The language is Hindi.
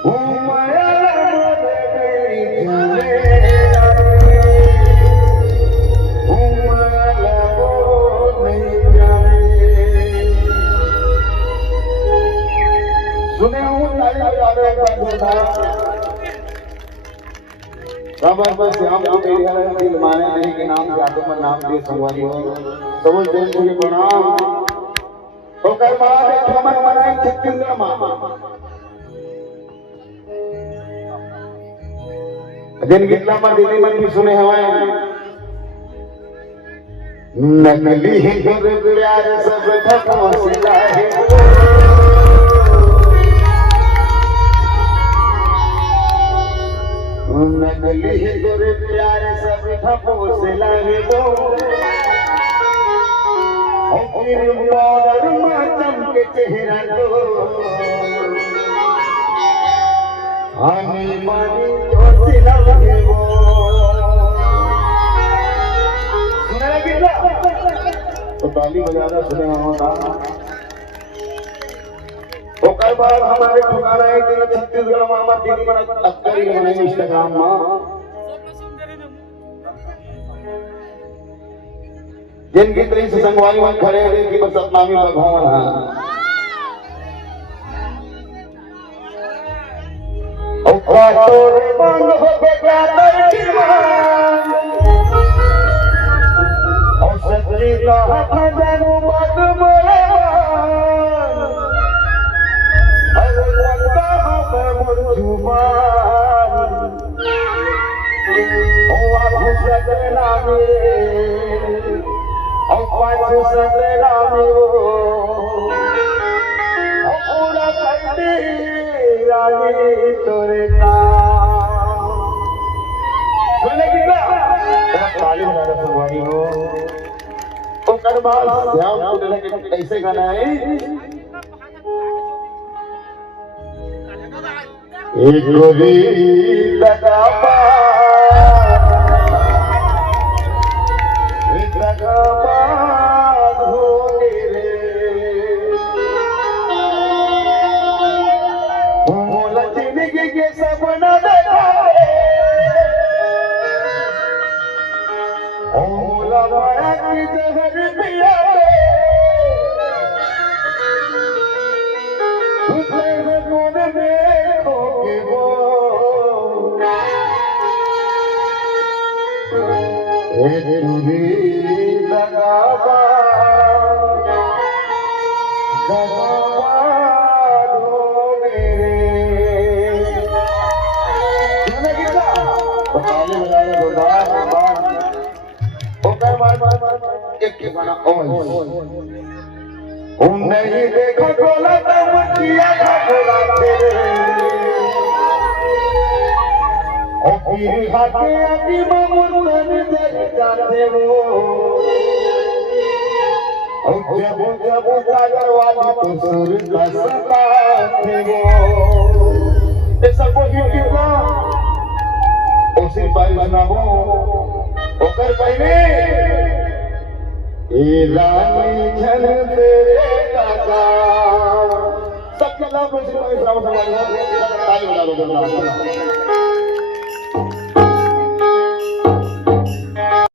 सुने हूँ ताली बजाने एक बार जोरदार बस श्याम को मेरी हर दिल माने नहीं के नाम से आगे पर नाम दिए संगवारी हो समझ देव मुझे प्रणाम तो कर बात एक खमन बनाई छत्तीसगढ़ मां जिन गीतला में दिल्ली में भी सुने हवाए नकली है प्यार सब ठकों से लाए नकली है गोरे प्यार सब ठपों से लाए वो फिर मॉडर मातम के चेहरा तो हमें मानी तो चिल्लाए वो सुना लगी ना तो ताली बजाना सुने होता वो कई बार हमारे ठिकाना है कि छत्तीसगढ़ में हमारे दिल्ली में अक्करी बनाई इंस्टाग्राम में जिन गीतरी से संगवारी में खड़े हैं कि बस सतनामी भगवान है ओ तोरे बंद हो गया दरबार ओ सतरी का खजानो बात मोरे तोरे का सुनने की क्या ताली बजाना सुनवाई हो तो करबाल श्याम को लगे कैसे गाना है एक गोरी लगा के सपना देखा ओला माया की जहर पिया तेरे कोन में खोके वो एक दूरी लगावा नहीं देखो गोला दम किया था गोला तेरे ओ फिर हाथे अभी ममुन देख जाते वो ओ जब कागर वाली तो सुर दसता थे वो ये सब को ही कितना ओ सिर्फ ना हो ओकर पहले ए रानी झल तेरे काका सब के नाम से ताली बजा दो